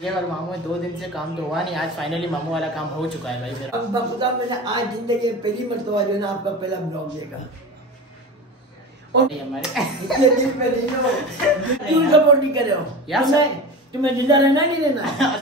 और मामू में 2 दिन से काम तो हुआ नहीं, आज फाइनली मामू वाला काम हो चुका है भाई मेरा। अब खुदा मैंने आज जिंदगी पहली मरतबा जो है ना आपका पहला ब्लॉग देखा और हमारे दिल में क्यों सपोर्ट नहीं कर रहे हो यार? तुम्हें जिंदा रहना नहीं रहना।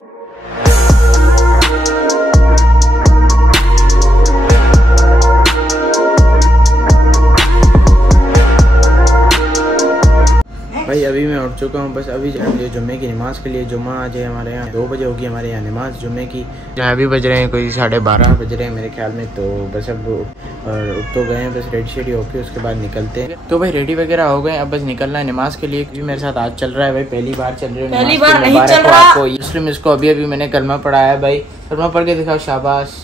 भाई अभी मैं उठ चुका हूँ, बस अभी जाएंगे जुम्मे की नमाज़ के लिए। जुम्मा आज है हमारे यहाँ 2 बजे होगी हमारे यहाँ नमाज़ जुम्मे की। जहाँ अभी बज रहे हैं कोई 12:30 बज रहे हैं मेरे ख्याल में। तो बस अब उठ तो गए हैं, बस रेडी शेडी होके उसके बाद निकलते हैं। तो भाई रेडी वगैरह हो गए, अब बस निकलना है नमाज़ के लिए। मेरे साथ आज चल रहा है भाई, पहली बार चल रही है, पहली बार नहीं चल रहा आपको मुस्लिम। इसको अभी मैंने कलमा पढ़ाया है भाई, कलमा पढ़ के दिखाओ, शाबाश।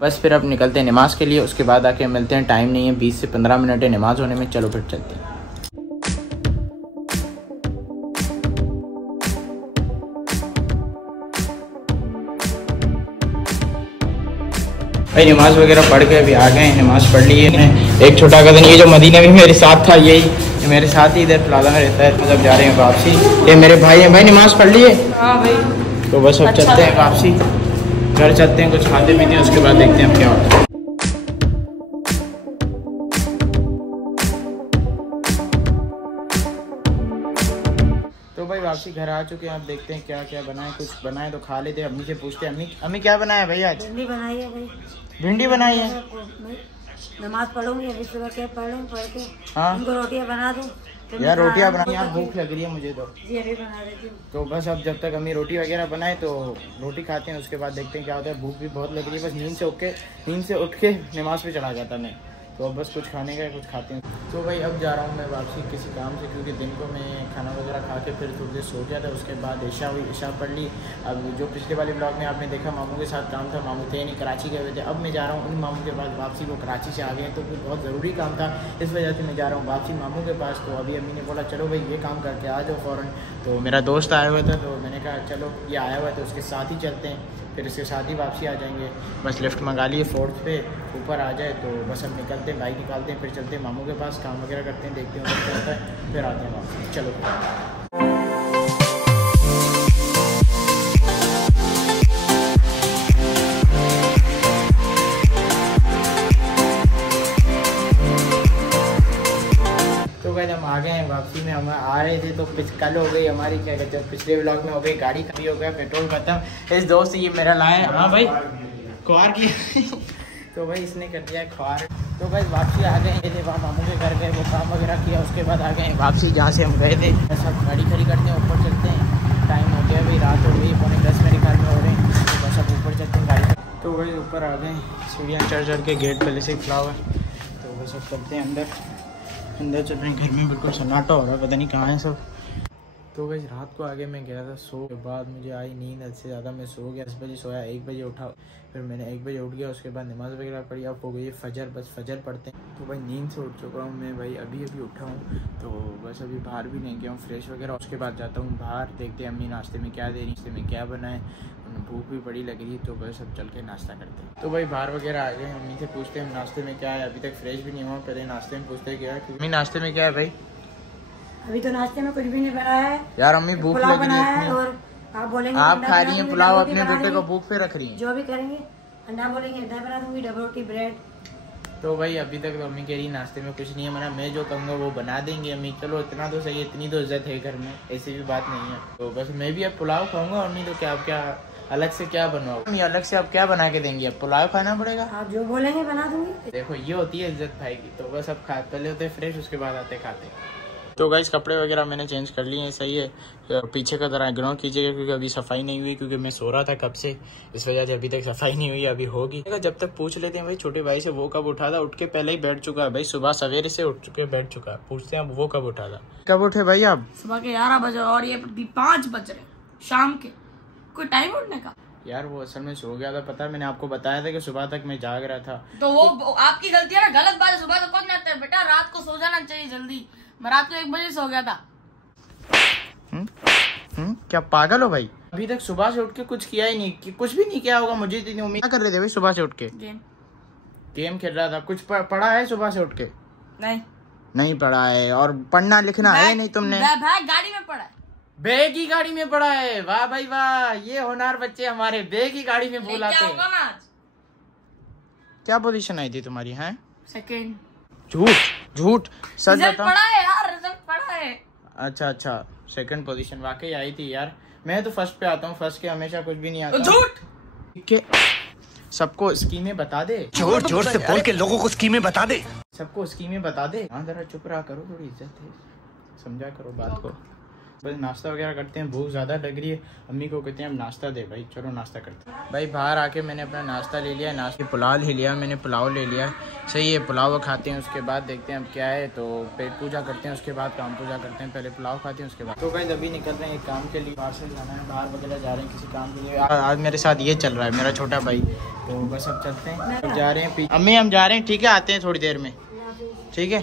बस फिर अब निकलते हैं नमाज के लिए, उसके बाद आके मिलते हैं। टाइम नहीं है, 20 से 15 मिनट है नमाज होने में। चलो फिर चलते हैं। भाई नमाज वगैरह पढ़ के अभी आ गए हैं, नमाज पढ़ ली है। एक छोटा कदम ये जो मदीना भी मेरे साथ था, यही मेरे साथ ही इधर प्लाजा में रहता है। मतलब जा रहे हैं वापसी, ये मेरे भाई हैं। भाई नमाज पढ़ लिए? हाँ भाई। तो बस अब चलते हैं वापसी, घर चलते हैं, कुछ खाते पीते हैं, उसके बाद देखते हैं अब क्या होता है। तो भाई वापसी घर आ चुके हैं, अब देखते हैं क्या क्या बनाए। कुछ बनाए तो खा लेते हैं। अम्मी से पूछते हैं, अम्मी क्या बनाया है भाई आज? भिंडी बनाई है भाई। भिंडी बनाई है? नमाज पढ़ूंगी अभी, सुबह के पढ़ के हाँ उनको रोटियां बना दूं। यार रोटियां बनाई, यार भूख लग रही है मुझे तो। जी अभी बना देती हूँ। तो बस अब जब तक अम्मी रोटी वगैरह बनाए तो रोटी खाते हैं, उसके बाद देखते हैं क्या होता है। भूख भी बहुत लग रही है, बस नींद से उठ के नमाज पे चढ़ा जाता मैं। तो अब बस कुछ खाने का कुछ खाते हैं। तो भाई अब जा रहा हूँ मैं वापसी किसी काम से, क्योंकि दिन को मैं खाना वगैरह खा के फिर थोड़ी देर सो गया था। उसके बाद ईशा हुई, ईशा पढ़ ली। अब जो पिछले वाले ब्लॉग में आपने देखा मामू के साथ काम था, मामू थे नहीं, कराची गए हुए थे। अब मैं जा रहा हूँ उन मामू के पास वापसी, वो कराची से आ गए, तो फिर बहुत ज़रूरी काम था, इस वजह से मैं जा रहा हूँ वापसी मामू के पास। तो अभी अम्मी ने बोला चलो भाई ये काम करके आ जाओ फ़ौरन। तो मेरा दोस्त आया हुआ था, तो मैंने कहा चलो ये आया हुआ है तो उसके साथ ही चलते हैं, फिर इसके साथ ही वापसी आ जाएंगे। बस लिफ्ट मंगा लिए 4th पे, ऊपर आ जाए तो बस हम निकलते हैं, बाइक निकालते हैं, फिर चलते हैं मामू के पास, काम वगैरह करते हैं, देखते हैं क्या होता है, फिर आते हैं वापस। चलो हम आ गए हैं वापसी में। हम आ रहे थे तो कल हो गई हमारी, क्या कहते हैं, पिछले व्लॉग में हो गई गाड़ी खड़ी, हो गया पेट्रोल खत्म। इस दोस्त ये मेरा लाया, हाँ भाई ख्वार की तो भाई इसने कर दिया ख्वार। तो भाई वापसी आ गए थे, वहाँ मामू के घर गए, वो काम वगैरह किया, उसके बाद आ गए वापसी जहाँ से हम गए थे। सब गाड़ी खड़ी करते हैं, ऊपर चलते हैं। टाइम हो गया भाई, रात हो गई, 9:45 मेरे ख्याल में हो रहे हैं। तो बस अब ऊपर चलते हैं गाड़ी। तो भाई ऊपर आ गए, सीढ़ियाँ चढ़ के, गेट पहले से खुला हुआ है। तो बस अब चलते हैं अंदर चल रहे हैं। घर में बिल्कुल सन्नाटा हो रहा है, पता नहीं कहाँ है सब। तो भाई रात को आगे मैं गया था सो के बाद मुझे आई नींद हद से ज़्यादा। मैं सो गया, 10 बजे सोया, 1 बजे उठा, फिर मैंने 1 बजे उठ गया। उसके बाद नमाज़ वगैरह पढ़ी, अब हो गई फजर, बस फजर पढ़ते हैं। तो भाई नींद से उठ चुका हूँ मैं भाई, अभी उठा हूँ। तो बस अभी बाहर भी नहीं गया हूँ, फ्रेश वगैरह, उसके बाद जाता हूँ बाहर, देखते हैं अम्मी नाश्ते में क्या दे रही, नाश्ते में क्या बनाए। भूख भी बड़ी लग रही है, तो बस अब चल के नाश्ता करते हैं। तो भाई बाहर वगैरह आ गए, अम्मी से पूछते हैं नाश्ते में क्या है। अभी तक फ्रेश भी नहीं हुआ, पहले नाश्ते में पूछते क्या है। अम्मी नाश्ते में क्या है भाई? अभी तो नाश्ते में कुछ भी नहीं बनाया है यार। अम्मी भूख लग रही है और आप बोलेंगे आप खा रही हैं पुलाव, अपने बेटे को भूख पे रख रही हैं। जो भी करेंगे, अंडा बोलेंगे अंडा बना दूंगी, डबल रोटी, ब्रेड। तो भाई अभी तक तो अम्मी कह रही नाश्ते में कुछ नहीं है, मना मैं जो कहूँगा वो बना देंगे अम्मी। चलो इतना तो सही है, इतनी तो इज्जत है घर में, ऐसी भी बात नहीं है। तो बस मैं भी अब पुलाव खाऊंगा, अम्मी तो क्या अलग से क्या बनवाओ? अम्मी अलग से अब क्या बना के देंगी? अब पुलाव खाना पड़ेगा। आप जो बोलेंगे बना दूंगी। देखो ये होती है इज्जत भाई की। तो बस अब पहले होते फ्रेश, उसके बाद आते खाते। तो गाइस कपड़े वगैरह मैंने चेंज कर लिए हैं, सही है। पीछे का तरह इग्नोर कीजिएगा क्योंकि अभी सफाई नहीं हुई, क्योंकि मैं सो रहा था कब से, इस वजह से अभी तक सफाई नहीं हुई, अभी होगी। जब तक पूछ लेते हैं भाई छोटे भाई से, वो कब उठा था? उठ के पहले ही बैठ चुका है भाई, सुबह सवेरे से उठ चुके बैठ चुका है। पूछते हैं वो कब उठा था? कब उठे भाई आप? सुबह के 11 बजे और ये 5 बज रहे शाम के, कोई टाइम उठने का? यार वो असल में सो गया था, पता है, मैंने आपको बताया था कि सुबह तक मैं जाग रहा था। तो वो आपकी गलती है ना, गलत बात है। सुबह तो कौन जाता है बेटा, रात को सो जाना चाहिए जल्दी। मैं रात को 1 बजे सो गया था। क्या पागल हो भाई? अभी तक सुबह से उठ के कुछ किया ही नहीं, कि कुछ भी नहीं किया होगा, मुझे इतनी उम्मीद। क्या कर रहे थे भाई सुबह से उठ के? गेम खेल रहा था। कुछ पढ़ा है सुबह से उठ के? नहीं पढ़ा है। और पढ़ना लिखना है नहीं तुमने? भाई गाड़ी में पढ़ा है। बे की गाड़ी में पड़ा है। वाह भाई वाह, ये होनहार बच्चे हमारे बे की गाड़ी में फूल आते हैं। क्या पोजीशन आई थी तुम्हारी? हैं सेकंड। झूठ झूठ सच बता। पड़ा है यार, रिजल्ट पड़ा है। अच्छा अच्छा, सेकंड पोजीशन वाकई आई थी यार। मैं तो फर्स्ट पे आता हूँ, फर्स्ट के हमेशा कुछ भी नहीं आता। झूठ। सबको स्कीमें बता दे, जोर जोर से बोल के लोगों को स्कीमें बता दे। सबको स्कीमें बता दे। हाँ जरा चुप रहा करो, थोड़ी इज्जत है, समझा करो बात को। बस नाश्ता वगैरह करते हैं, भूख ज़्यादा लग रही है। अम्मी को कहते हैं अब नाश्ता दे भाई, चलो नाश्ता करते हैं। भाई बाहर आके मैंने अपना नाश्ता ले लिया, नाश्ते पुलाव ले लिया मैंने, पुलाव ले लिया। सही है, पुलाव खाते हैं, उसके बाद देखते हैं अब क्या है। तो पेट पूजा करते हैं, उसके बाद काम पूजा करते हैं। पहले पुलाव खाते हैं, उसके बाद तो भाई अभी निकल रहे हैं एक काम के लिए, बाहर से जाना है, बाहर वगैरह जा रहे हैं किसी काम के लिए। आज मेरे साथ ये चल रहा है मेरा छोटा भाई, तो बस अब चलते हैं, अब जा रहे हैं। अम्मी हम जा रहे हैं, ठीक है, आते हैं थोड़ी देर में, ठीक है।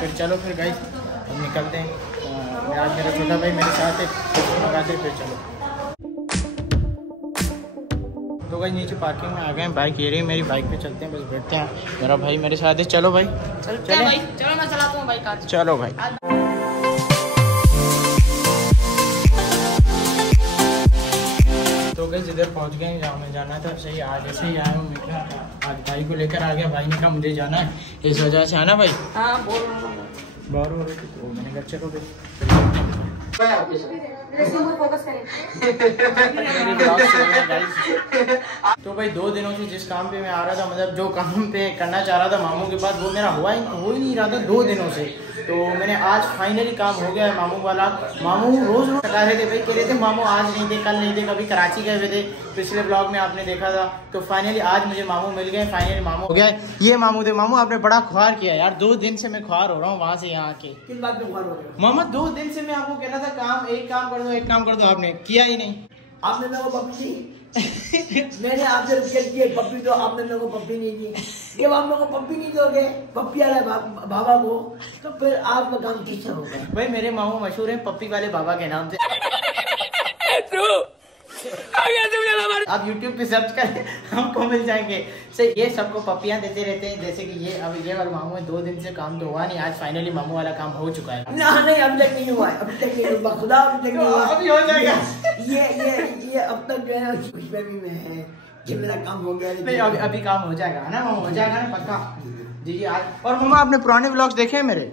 फिर चलो फिर गाइस हम निकलते हैं। आज मेरा छोटा भाई मेरे साथ है, लगाते फिर चलो। तो भाई नीचे पार्किंग में आ गए हैं, बाइक ये रही मेरी, बाइक पे चलते हैं, बस बैठते हैं। मेरा भाई मेरे साथ है, चलो भाई चलते हैं भाई। चलो मैं चलाता हूँ बाइक आज। चलो भाई। तो गाइस इधर पहुंच गए जहाँ मैं जाना था। सही आज ऐसे ही आया हूँ, मैं आज भाई को लेकर आ गया। भाई ने कहा मुझे जाना है, इस वजह से आना भाई। हाँ बोल बाहर हो रही थी तो मैंने कहा चलो भाई। तो भाई 2 दिनों से जिस काम पे मैं आ रहा था, मतलब जो काम पे करना चाह रहा था मामू के पास, वो मेरा हो ही नहीं रहा था 2 दिनों से। तो मैंने आज फाइनली काम हो गया है मामू वाला। मामू रोज बता रहे थे भाई, कह रहे थे मामू आज नहीं थे, कल नहीं थे, कभी कराची गए हुए थे, पिछले ब्लॉग में आपने देखा था। तो फाइनली आज मुझे मामू मिल गए, फाइनली मामू हो गया। ये मामू थे। मामू आपने बड़ा ख्वार किया यार, 2 दिन से मैं ख्वार हो रहा हूँ वहाँ से यहाँ के। किस बात में ख्वार हो रहे हो? मामा 2 दिन से मैं आपको कह रहा था काम, एक काम कर दो, एक काम कर दो, आपने किया ही नहीं। आपने मेरे को पप्पी दी, मैंने आपसे रिक्वेस्ट की पप्पी दो, आपने मेरे को पप्पी नहीं दी। जब आप मेरे को पप्पी नहीं दोगे, पप्पी वाले बाबा को, तो फिर आपका काम कैसे होगा? भाई मेरे मामू मशहूर है पप्पी वाले बाबा के नाम से। आप YouTube पे सर्च करें, हमको मिल जाएंगे। सही, ये सबको पप्पियां देते रहते हैं, जैसे कि ये अब ये वाला मामू है। 2 दिन से काम तो हुआ नहीं, आज फाइनली मामू वाला काम हो चुका है। ना नहीं, अभी तक नहीं हुआ है, अभी तक नहीं हुआ, खुदा अभी तक नहीं हुआ। अभी हो जाएगा। ये अब तक जो है खुशफहमी में है कि मेरा काम हो गया। नहीं अभी काम हो जाएगा ना मामू, हो जाएगा ना पक्का। जी आज। और मामा आपने पुराने व्लॉग्स देखे हैं मेरे?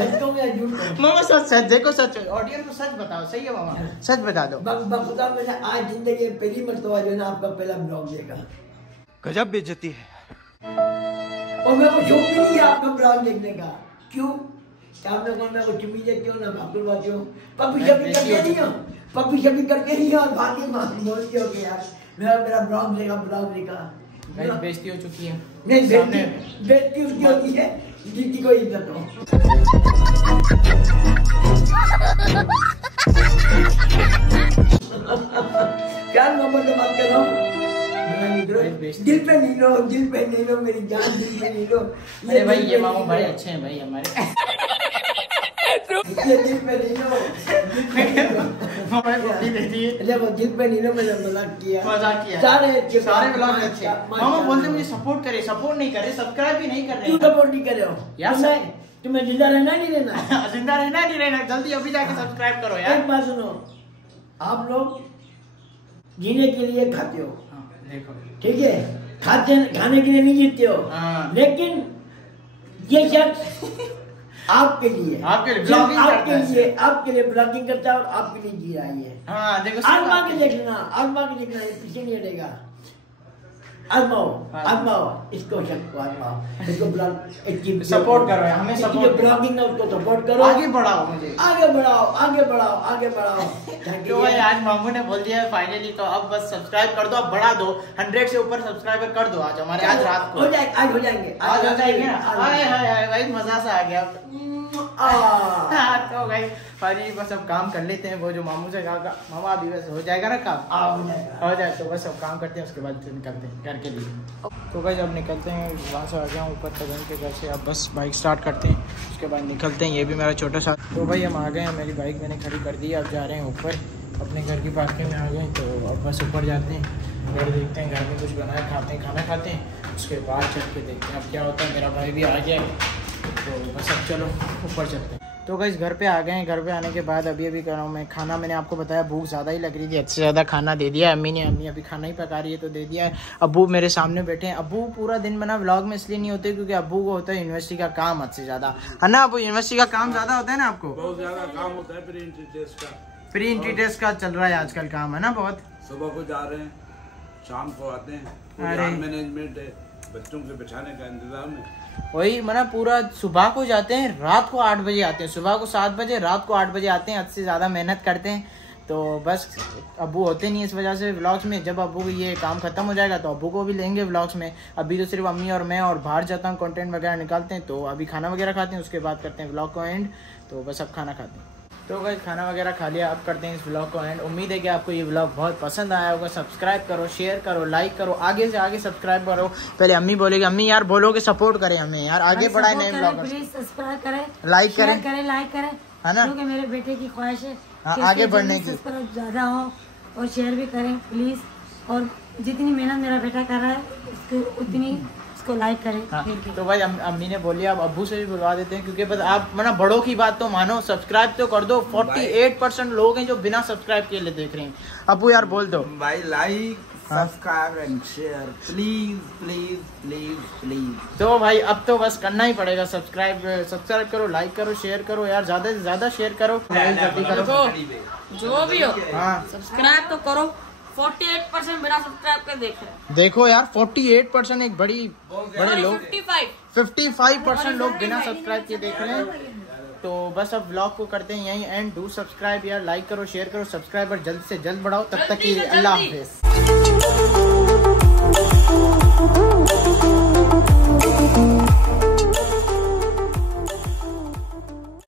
मामा सच सच देखो, सच ऑडियंस को सच बताओ। सही है मामा, सच बता दो। खुदा मैंने आज जिंदगी में पहली मर्तबा जो है ना आपका पहला ब्लॉग देखा। गजब बेइज्जती है। और मेरे को शौक भी नहीं है आपका ब्लॉग देखने का। क्यों? आपने कौन मेरे को चुमी देते हो ना भागुल बाती हो, पप्पी शपी करके नहीं हो, पप्पी शपी करके नहीं हो, भागी बोलती हो कि यार मेरा ब्लॉग देखा। बेइज्जती हो चुकी है। नहीं बेइज्जती उसकी होती है जिसकी कोई इज्जत हो। प्यार मोहब्बत से बात कर रहा हूँ, दिल पे नहीं लो मेरी जान, दिल पे नहीं लो। अरे भाई ये मामू बड़े अच्छे हैं भाई हमारे। दिल पे नहीं लो, दिल पे नहीं लो। मैंने मजाक किया। सारे ब्लॉग अच्छे। मामा बोलते मुझे सपोर्ट करे, सपोर्ट नहीं करे, सब्सक्राइब भी नहीं कर रहे। क्यों सपोर्ट नहीं कर रहे हो यार? तुम्हें जिंदा रहना नहीं रहना? जिंदा रहना नहीं रहना, जल्दी अभी जाके सब्सक्राइब करो यार। एक बात सुनो, आप लोग जीने के लिए खाते हो, देखो ठीक है, खाने के लिए नहीं जीते हो, लेकिन ये शख्स आपके लिए ब्लॉगिंग करता है और आपके लिए जी रहा है। हाँ देखो, आजमा के देखना, पीछे नहीं हटेगा। आजमाओ इसको, शख्स को आजमाओ, इसको ब्लॉग सपोर्ट करो, हमें सपोर्ट, ब्लॉगिंग है उसको सपोर्ट करो, आगे बढ़ाओ मुझे, आगे बढ़ाओ। तो भाई आज मामू ने बोल दिया है फाइनली, तो अब बस सब्सक्राइब कर दो, अब बढ़ा दो, 100 से ऊपर सब्सक्राइबर कर दो आज हमारे। आज रात को आज हो जाएंगे। भाई मजा सा आ गया। तो भाई फाइनली बस अब काम कर लेते हैं। वो जो मामू से कहा मामा अभी बस हो जाएगा ना काम, हो जाए तो बस अब काम करते हैं, उसके बाद फिर निकलते हैं घर के लिए। तो भाई अब निकलते हैं, वहाँ से आ गया हूँ ऊपर तक के घर से। अब बस बाइक स्टार्ट करते हैं, उसके बाद निकलते हैं। ये भी मेरा छोटा सा। तो भाई हम आ गए हैं, मेरी बाइक मैंने खड़ी कर दी, अब जा रहे हैं ऊपर, अपने घर की पार्किंग में आ गए। तो अब बस ऊपर जाते हैं, घर देखते हैं, घर में कुछ बनाए खाते हैं, खाना खाते हैं, उसके बाद चल के देखते हैं अब क्या होता है। मेरा भाई भी आ गया है, तो बस अब चलो ऊपर चलते हैं। तो गाइस घर पे आ गए हैं। घर पे आने के बाद अभी कर रहा हूँ मैं खाना। मैंने आपको बताया भूख ज़्यादा ही लग रही थी, अच्छे से ज़्यादा खाना दे दिया अम्मी ने। अम्मी अभी खाना ही पका रही है तो दे दिया है। अब्बू मेरे सामने बैठे हैं। अब्बू पूरा दिन बना व्लॉग में इसलिए नहीं होते क्योंकि अब्बू को होता है यूनिवर्सिटी का काम हद से ज़्यादा, है ना अब्बू? यूनिवर्सिटी का काम ज़्यादा होता है ना आपको? बहुत ज्यादा काम होता है। प्री एंट्री टेस्ट का चल रहा है आजकल काम, है ना? बहुत सुबह को जा रहे हैं, शाम को आते हैं। मैनेजमेंट है, बच्चों के बिठाने का इंतजाम है। वही मना पूरा सुबह को जाते हैं, रात को 8 बजे आते हैं। सुबह को 7 बजे, रात को 8 बजे आते हैं। हद से ज़्यादा मेहनत करते हैं। तो बस अब्बू होते नहीं इस वजह से व्लॉग्स में। जब अब्बू ये काम खत्म हो जाएगा तो अब्बू को भी लेंगे व्लॉग्स में। अभी तो सिर्फ अम्मी और मैं और बाहर जाता हूँ, कंटेंट वगैरह निकालते हैं। तो अभी खाना वगैरह खाते हैं, उसके बाद करते हैं व्लॉग को एंड। तो बस अब खाना खाते हैं। तो गाइस खाना वगैरह खा लिया, अब करते हैं इस व्लॉग को एंड। उम्मीद है कि आपको ये व्लॉग बहुत पसंद आया होगा। सब्सक्राइब करो, शेयर करो, लाइक करो, आगे से आगे सब्सक्राइब करो। पहले अम्मी बोलेगी, अम्मी यार बोलो कि सपोर्ट करें हमें यार, आगे बढ़ाए नए व्लॉग। प्लीज सब्सक्राइब करें, लाइक करें, लाइक करें, है ना? क्योंकि मेरे बेटे की ख्वाहिश है आगे बढ़ने की, सब्सक्राइब ज्यादा हो और शेयर भी करें प्लीज। और जितनी मेहनत मेरा बेटा कर रहा है उसको उतनी उसको लाइक करें। हाँ, तो भाई अम्मी ने बोली अब अब्बू से भी बुलवा देते हैं क्योंकि बस आप मतलब बड़ों की बात तो मानो, सब्सक्राइब तो कर दो। 48% लोग हैं जो बिना सब्सक्राइब किए ले देख रहे हैं। अब्बू यार बोल दो भाई, like subscribe and share please please please please. तो भाई अब तो बस करना ही पड़ेगा। सब्सक्राइब करो, लाइक करो, शेयर करो यार, ज्यादा से ज्यादा शेयर करो, जल्दी करो। जो भी हो हाँ सब्सक्राइब तो करो। 48% बिना सब्सक्राइब कर देख रहे हैं। देखो यार 48% एक बड़े लोग, 55% 55% लोग बिना सब्सक्राइब किए देख रहे हैं। तो बस अब व्लॉग को करते हैं यहीं एंड। डू सब्सक्राइब यार, लाइक करो, शेयर करो, सब्सक्राइबर जल्द से जल्द बढ़ाओ। तब तक की अल्लाह हाफिज।